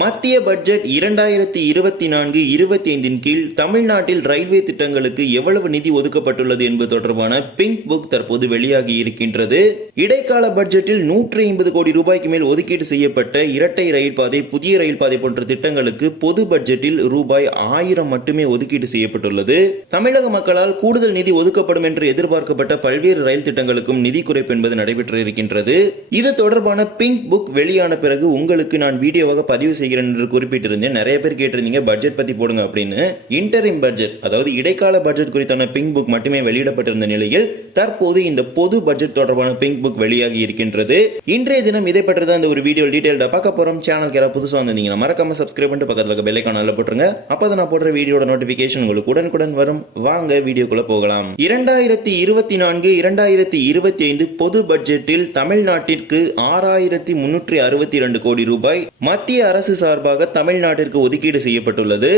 மத்திய பட்ஜெட் இரண்டாயிரத்தி இருபத்தி நான்கு இருபத்தி ஐந்தின் கீழ் தமிழ்நாட்டில் ரயில்வே திட்டங்களுக்கு எவ்வளவு நிதி ஒதுக்கப்பட்டுள்ளது என்பது தொடர்பான பிங்க் புக் தற்போது வெளியாகி இருக்கின்றது. இடைக்கால பட்ஜெட்டில் நூற்றி ஐம்பது கோடி ரூபாய்க்கு மேல் ஒதுக்கீடு செய்யப்பட்ட இரட்டை ரயில் பாதை புதிய ரயில் பாதை போன்ற திட்டங்களுக்கு பொது பட்ஜெட்டில் ரூபாய் ஆயிரம் மட்டுமே ஒதுக்கீடு செய்யப்பட்டுள்ளது. தமிழக மக்களால் கூடுதல் நிதி ஒதுக்கப்படும் என்று எதிர்பார்க்கப்பட்ட பல்வேறு ரயில் திட்டங்களுக்கும் நிதி குறைப்பு என்பது நடைபெற்று இருக்கின்றது. இது தொடர்பான பிங்க் புக் வெளியான பிறகு உங்களுக்கு நான் வீடியோவாக பதிவு செய்கிறேன் என்று குறிப்பிட்டிருந்தேன். நிறைய பேர் கேட்டிருந்தீங்க பட்ஜெட் பற்றி போடுங்க அப்படின்னு. இன்டரிம் பட்ஜெட் அதாவது இடைக்கால பட்ஜெட் குறித்தான பிங்க் புக் மட்டுமே வெளியிடப்பட்டிருந்த நிலையில் தற்போது இந்த பொது பட்ஜெட் தொடர்பான பிங்க் புக் வெளியாகி இருக்கின்றது. இன்றைய தினம் இதை பற்றி தான் இந்த ஒரு வீடியோ டீட்டெயில்டாக பார்க்க போகிறோம் சேனலுக்கு யாராவது புதுசாக வந்திருந்தீங்கன்னா மறக்காம சப்ஸ்கிரைப் பண்ணிட்டு பக்கத்தில் இருக்க பெல்லைக்கான போட்டுருங்க. அப்போ தான் நான் போடுற வீடியோட நோட்டிஃபிகேஷன் உங்களுக்கு உடனுக்குடன் வரும். வாங்க வீடியோக்குள்ள போகலாம். இரண்டாயிரத்தி இருபத்தி நான்கு இரண்டாயிரத்தி இருபத்தி ஐந்து பொது பட்ஜெட்டில் தமிழ்நாட்டிற்கு ஆறாயிரத்தி முன்னூற்றி அறுபத்தி இரண்டு கோடி ரூபாய் மத்திய அரசு சார்பாக தமிழ்நாட்டிற்கு ஒதுக்கீடு செய்யப்பட்டுள்ளது.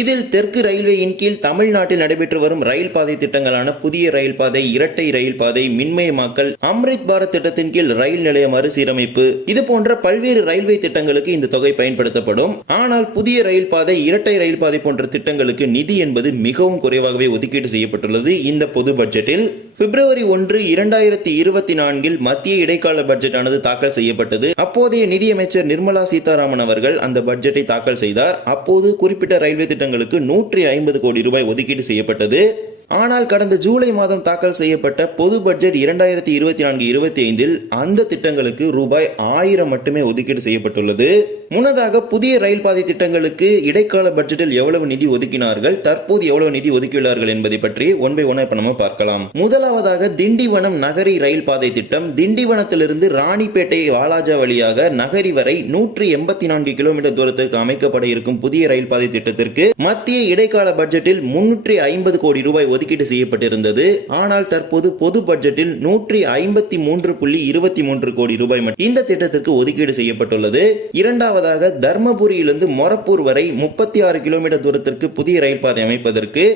இதில் தெற்கு ரயில்வேயின் கீழ் தமிழ்நாட்டில் நடைபெற்று வரும் ரயில் பாதை திட்டங்களான புதிய ரயில் பாதை இரட்டை ரயில் பாதை மின்மயமாக்கல் அம்ரித் பாரத் திட்டத்தின் கீழ் ரயில் நிலைய மறுசீரமைப்பு இது போன்ற பல்வேறு ரயில்வே திட்டங்களுக்கு இந்த தொகை பயன்படுத்தப்படும். ஆனால் புதிய ரயில் பாதை இரட்டை ரயில் பாதை போன்ற திட்டங்களுக்கு நிதி என்பது மிகவும் குறைவாகவே ஒதுக்கீடு செய்யப்பட்டுள்ளது இந்த பொது பட்ஜெட்டில். பிப்ரவரி ஒன்று இரண்டாயிரத்தி இருபத்தி நான்கில் மத்திய இடைக்கால பட்ஜெட்டானது தாக்கல் செய்யப்பட்டது. அப்போதைய நிதியமைச்சர் நிர்மலா சீதாராமன் அவர்கள் அந்த பட்ஜெட்டை தாக்கல் செய்தார். அப்போது குறிப்பிட்ட ரயில்வே திட்டங்களுக்கு நூற்றி ஐம்பது கோடி ரூபாய் ஒதுக்கீடு செய்யப்பட்டது. ஆனால் கடந்த ஜூலை மாதம் தாக்கல் செய்யப்பட்ட பொது பட்ஜெட் இரண்டாயிரத்தி இருபத்தி நான்கு இருபத்தி ஐந்தில் அந்த திட்டங்களுக்கு ரூபாய் ஆயிரம் மட்டுமே ஒதுக்கீடு செய்யப்பட்டுள்ளது. முன்னதாக புதிய ரயில் பாதை திட்டங்களுக்கு இடைக்கால பட்ஜெட்டில் எவ்வளவு நிதி ஒதுக்கினார்கள் தற்போது எவ்வளவு நிதி ஒதுக்கியுள்ளார்கள் என்பதை பற்றி ஒன் பை ஒன் இப்ப நம்ம பார்க்கலாம். முதலாவதாக திண்டிவனம் நகரி ரயில் பாதை திட்டம். திண்டிவனத்திலிருந்து ராணிப்பேட்டை வாலாஜா வழியாக நகரி வரை நூற்றி எண்பத்தி நான்கு கிலோமீட்டர் தூரத்துக்கு அமைக்கப்பட இருக்கும் புதிய ரயில் பாதை திட்டத்திற்கு மத்திய இடைக்கால பட்ஜெட்டில் முன்னூற்றி ஐம்பது கோடி ரூபாய் ஒதுக்கீடு செய்யப்பட்டிருந்தது. ஆனால் தற்போது பொது பட்ஜெட்டில் நூற்றி ஐம்பத்தி மூன்று புள்ளி இருபத்தி மூன்று கோடி ரூபாய் மட்டும் இந்த திட்டத்திற்கு ஒதுக்கீடு செய்யப்பட்டுள்ளது. இரண்டாவதாக தர்மபுரியிலிருந்து மொரப்பூர் வரை முப்பத்தி ஆறு கிலோமீட்டர் தூரத்திற்கு புதிய ரயில் பாதை அமைப்பதற்கு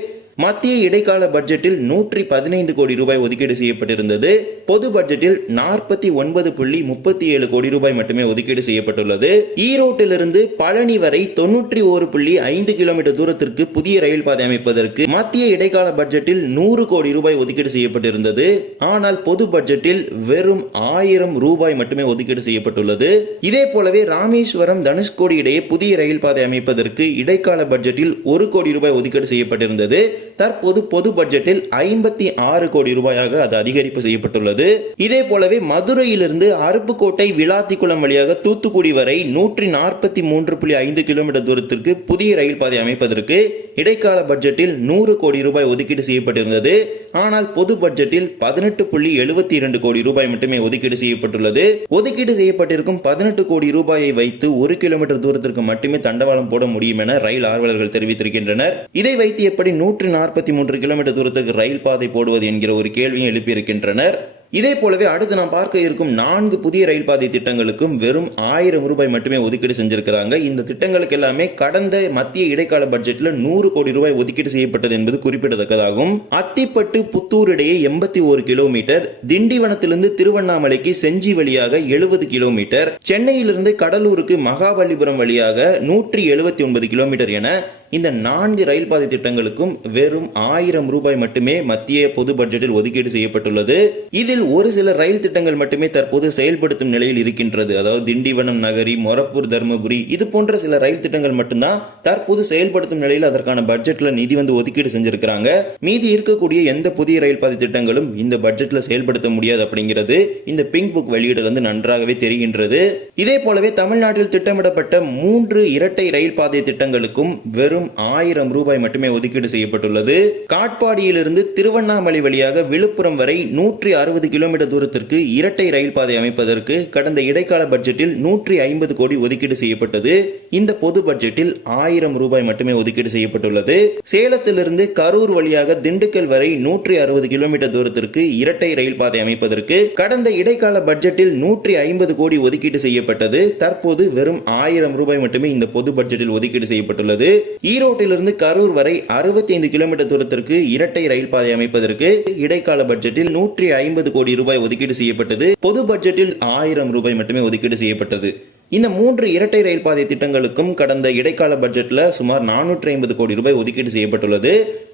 மத்திய இடைக்கால பட்ஜெட்டில் நூற்றி பதினைந்து கோடி ரூபாய் ஒதுக்கீடு செய்யப்பட்டிருந்தது. பொது பட்ஜெட்டில் நாற்பத்தி ஒன்பது புள்ளி முப்பத்தி ஏழு கோடி ரூபாய் மட்டுமே ஒதுக்கீடு செய்யப்பட்டுள்ளது. ஈரோட்டிலிருந்து பழனி வரை தொன்னூற்றி ஒரு புள்ளி ஐந்து கிலோமீட்டர் தூரத்திற்கு புதிய ரயில் பாதை அமைப்பதற்கு மத்திய இடைக்கால பட்ஜெட்டில் நூறு கோடி ரூபாய் ஒதுக்கீடு செய்யப்பட்டிருந்தது. ஆனால் பொது பட்ஜெட்டில் வெறும் ஆயிரம் ரூபாய் மட்டுமே ஒதுக்கீடு செய்யப்பட்டுள்ளது. இதே போலவே ராமேஸ்வரம் தனுஷ்கோடி இடையே புதிய ரயில் பாதை அமைப்பதற்கு இடைக்கால பட்ஜெட்டில் ஒரு கோடி ரூபாய் ஒதுக்கீடு செய்யப்பட்டிருந்தது. தற்போது பொது பட்ஜெட்டில் ஐம்பத்தி ஆறு கோடி ரூபாயாக அது அதிகரிப்பு செய்யப்பட்டுள்ளது. இதே போலவே மதுரையிலிருந்து அருப்புக்கோட்டை விளாத்திக்குளம் வழியாக தூத்துக்குடி வரை நூற்றி நாற்பத்தி மூன்று புள்ளி ஐந்து கிலோமீட்டர் தூரத்திற்கு புதிய ரயில் பாதை அமைப்பதற்கு இடைக்கால பட்ஜெட்டில் நூறு கோடி ரூபாய் ஒதுக்கீடு செய்யப்பட்டிருந்தது. ஆனால் பொது பட்ஜெட்டில் பதினெட்டு புள்ளி எழுபத்தி இரண்டு கோடி ரூபாய் மட்டுமே ஒதுக்கீடு செய்யப்பட்டுள்ளது. ஒதுக்கீடு செய்யப்பட்டிருக்கும் பதினெட்டு கோடி ரூபாயை வைத்து ஒரு கிலோமீட்டர் தூரத்திற்கு மட்டுமே தண்டவாளம் போட முடியும் என ரயில் ஆர்வலர்கள் தெரிவித்திருக்கின்றனர். இதை வைத்து எப்படி நூற்றி நாற்பத்தி மூன்று கிலோமீட்டர் தூரத்துக்கு ரயில் பாதை போடுவது என்கிற ஒரு கேள்வியும் எழுப்பியிருக்கின்றனர். இதே போலவே அடுத்து நாம் பார்க்க இருக்கும் நான்கு புதிய ரயில் பாதை திட்டங்களுக்கும் வெறும் ஆயிரம் ரூபாய் மட்டுமே ஒதுக்கீடு செஞ்சிருக்கிறாங்க. இந்த திட்டங்களுக்கு எல்லாமே கடந்த மத்திய இடைக்கால பட்ஜெட்ல நூறு கோடி ரூபாய் ஒதுக்கீடு செய்யப்பட்டது என்பது குறிப்பிடத்தக்கதாகும். அத்திப்பட்டு புத்தூர் இடையே எண்பத்தி ஒரு கிலோமீட்டர் திண்டிவனத்திலிருந்து திருவண்ணாமலைக்கு செஞ்சி வழியாக எழுபது கிலோமீட்டர் சென்னையிலிருந்து கடலூருக்கு மகாபலிபுரம் வழியாக நூற்றி எழுபத்தி ஒன்பது கிலோமீட்டர் என இந்த நான்கு ரயில் பாதை திட்டங்களுக்கும் வெறும் ஆயிரம் ரூபாய் மட்டுமே மத்திய பொது பட்ஜெட்டில் ஒதுக்கீடு செய்யப்பட்டுள்ளது. இதில் ஒரு சில ரயில் திட்டங்கள் மட்டுமே தற்போது செயல்படுத்தும் நிலையில் இருக்கின்றது. அதாவது திண்டிவனம் நகரி மொரப்பூர் தருமபுரி இது போன்ற சில ரயில் திட்டங்கள் மட்டும்தான் தற்போது செயல்படுத்தும் நிலையில் அதற்கான பட்ஜெட்ல நிதி வந்து ஒதுக்கீடு செஞ்சிருக்கிறாங்க. மீதி இருக்கக்கூடிய எந்த புதிய ரயில் பாதை திட்டங்களும் இந்த பட்ஜெட்ல செயல்படுத்த முடியாது அப்படிங்கிறது இந்த பிங்க் புக் வெளியீடுல இருந்து நன்றாகவே தெரிகின்றது. இதே போலவே தமிழ்நாட்டில் திட்டமிடப்பட்ட மூன்று இரட்டை ரயில் பாதை திட்டங்களுக்கும் வெறும் வெறும் ஆயிரம் ரூபாய் மட்டுமே ஒதுக்கீடு செய்யப்பட்டுள்ளது. காட்பாடியிலிருந்து திருவண்ணாமலை வழியாக விழுப்புரம் வரை நூற்றி அறுபது கிலோமீட்டர் தூரத்திற்கு இரட்டை ரயில் பாதை அமைப்பதற்கு கடந்த இடைக்கால பட்ஜெட்டில் நூற்றி ஐம்பது கோடி ஒதுக்கீடு செய்யப்பட்டது. இந்த பொது பட்ஜெட்டில் ஆயிரம் ரூபாய் மட்டுமே ஒதுக்கீடு செய்யப்பட்டுள்ளது. சேலத்திலிருந்து கரூர் வழியாக திண்டுக்கல் வரை நூற்றி அறுபது கிலோமீட்டர் தூரத்திற்கு இரட்டை ரயில் பாதை அமைப்பதற்கு கடந்த இடைக்கால பட்ஜெட்டில் நூற்றி ஐம்பது கோடி ஒதுக்கீடு செய்யப்பட்டது. தற்போது வெறும் ஆயிரம் ரூபாய் மட்டுமே இந்த பொது பட்ஜெட்டில் ஒதுக்கீடு செய்யப்பட்டுள்ளது. ஈரோட்டிலிருந்து கரூர் வரை அறுபத்தி ஐந்து கிலோமீட்டர் தூரத்திற்கு இரட்டை ரயில் பாதை அமைப்பதற்கு இடைக்கால பட்ஜெட்டில் நூற்றி ஐம்பது கோடி ரூபாய் ஒதுக்கீடு செய்யப்பட்டது. பொது பட்ஜெட்டில் ஆயிரம் ரூபாய் மட்டுமே ஒதுக்கீடு செய்யப்பட்டது. இந்த மூன்று இரட்டை ரயில் பாதை திட்டங்களுக்கும் கடந்த இடைக்கால பட்ஜெட்டில் சுமார் நானூற்றி ஐம்பது கோடி ரூபாய் ஒதுக்கீடு செய்யப்பட்டுள்ளது.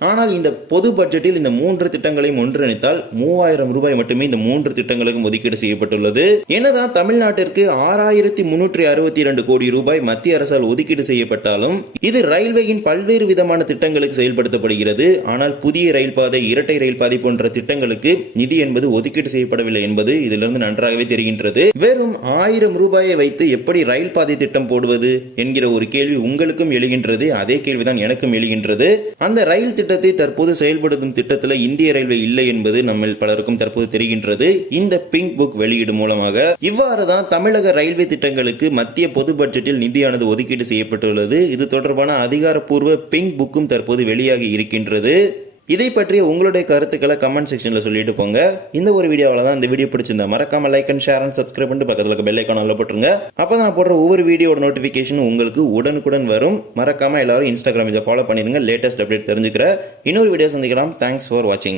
ஆனால் இந்த பொது பட்ஜெட்டில் இந்த மூன்று திட்டங்களையும் ஒன்றிணைத்தால் மூவாயிரம் ரூபாய் மட்டுமே இந்த மூன்று திட்டங்களுக்கும் ஒதுக்கீடு செய்யப்பட்டுள்ளது. என்னதான் தமிழ்நாட்டிற்கு ஆறாயிரத்தி முன்னூற்றி அறுபத்தி இரண்டு கோடி ரூபாய் மத்திய அரசால் ஒதுக்கீடு செய்யப்பட்டாலும் இது ரயில்வேயின் பல்வேறு விதமான திட்டங்களுக்கு செயல்படுத்தப்படுகிறது. ஆனால் புதிய ரயில் பாதை இரட்டை ரயில் பாதை போன்ற திட்டங்களுக்கு நிதி என்பது ஒதுக்கீடு செய்யப்படவில்லை என்பது இதிலிருந்து நன்றாகவே தெரிகின்றது. வெறும் ஆயிரம் ரூபாயை வைத்து எப்படி ரயில் பாதை திட்டம் போடுவது என்கிற ஒரு கேள்வி உங்களுக்கும் எழுகின்றது அதே கேள்விதான் எனக்கும் எழுகின்றது. அந்த ரயில் திட்டத்தை தற்போது செயல்படுத்தும் திட்டத்தில் இந்திய ரயில்வே இல்லை என்பது நம்ம பலருக்கும் தற்போது தெரிகின்றது. இந்த பிங்க் புக் வெளியீடு மூலமாக இவ்வாறு தான் தமிழக ரயில்வே திட்டங்களுக்கு மத்திய பொது பட்ஜெட்டில் நிதியானது ஒதுக்கீடு செய்யப்பட்டுள்ளது. இது தொடர்பான அதிகாரப்பூர்வ பிங்க் புக்கும் தற்போது வெளியாகி இருக்கின்றது. இதை பற்றிய உங்களுடைய கருத்துக்களை கமெண்ட் செக்ஷனில் சொல்லிட்டு போங்க. இந்த ஒரு வீடியோவில் தான் இந்த வீடியோ பிடிச்சிருந்தா மறக்காம like and share and subscribe பண்ணிட்டு பக்கத்தில் இருக்க பெல் ஐக்கானில் போட்டுருங்க. அப்போ நான் போடுற ஒவ்வொரு வீடியோட நோட்டிஃபிகேஷன் உங்களுக்கு உடனுக்குடன் வரும். மறக்காம எல்லாரும் இன்ஸ்டாகிராம் இதை ஃபாலோ பண்ணிடுங்க லேட்டஸ்ட் அப்டேட் தெரிஞ்சுக்கிற. இன்னொரு வீடியோ சந்திக்கலாம். தேங்க்ஸ் ஃபார் வாட்சிங்